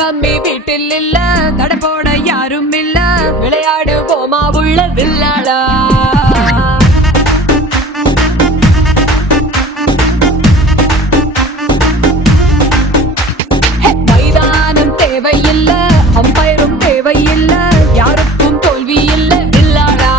Mummy வீட்டில் இல்ல, தட போட யாரும் இல்ல, விளையாடு போமா உள்ள வில்லாடா. மைதானம் தேவையில்ல, அம்பயரும் தேவையில்ல, யாருக்கும் தோல்வி இல்ல வில்லாடா.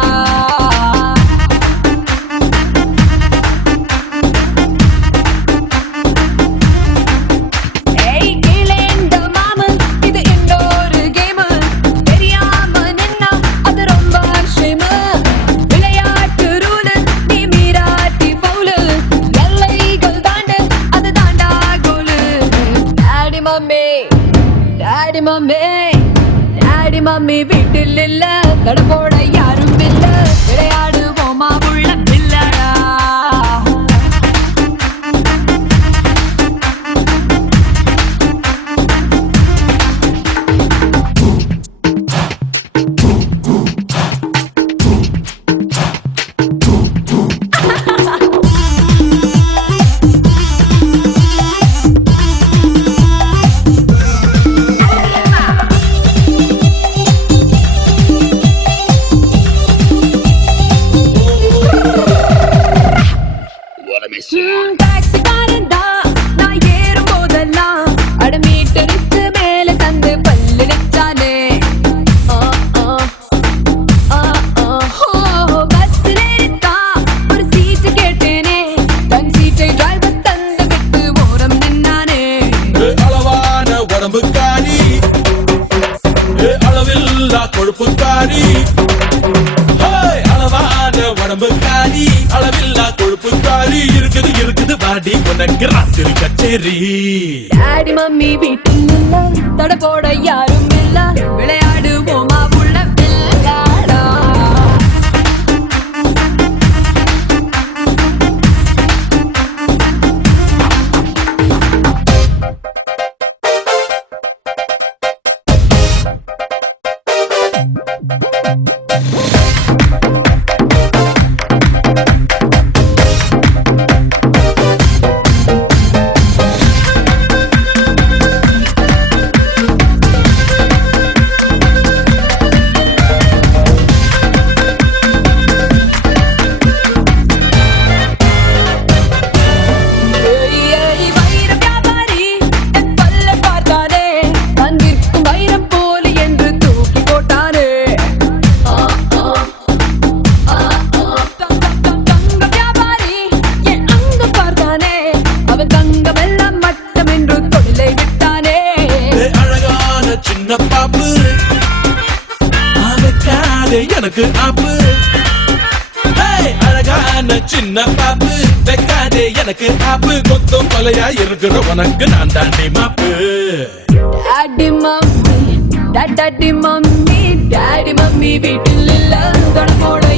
டாடி மம்மி வீட்டில் இல்ல, தட போட யாரும் இல்ல, விளையாடு போமா உள்ள வில்லாடா. அளவில்லா கொழுப்புக்காரி, அளவான உடம்புக்காரி, அளவில்லா கொழுப்புக்காரி, இருக்குது இருக்குது பாடி உனக்கு ராத்திரி கச்சேரி. டாடி மம்மி வீட்டில் இல்ல, தட போட யாரும் இல்ல, விளையாடு போமா உள்ள வில்லாடா. எனக்கு ஆப்பு அழகான சின்ன பாப்பு, வைக்காதே எனக்கு ஆப்பு, கொத்தும் கொலையா இருக்கிற உனக்கு நான் தாண்டி மாப்பு. Daddy mummy daddy mummy daddy mummy வீட்டில் இல்ல, தட போட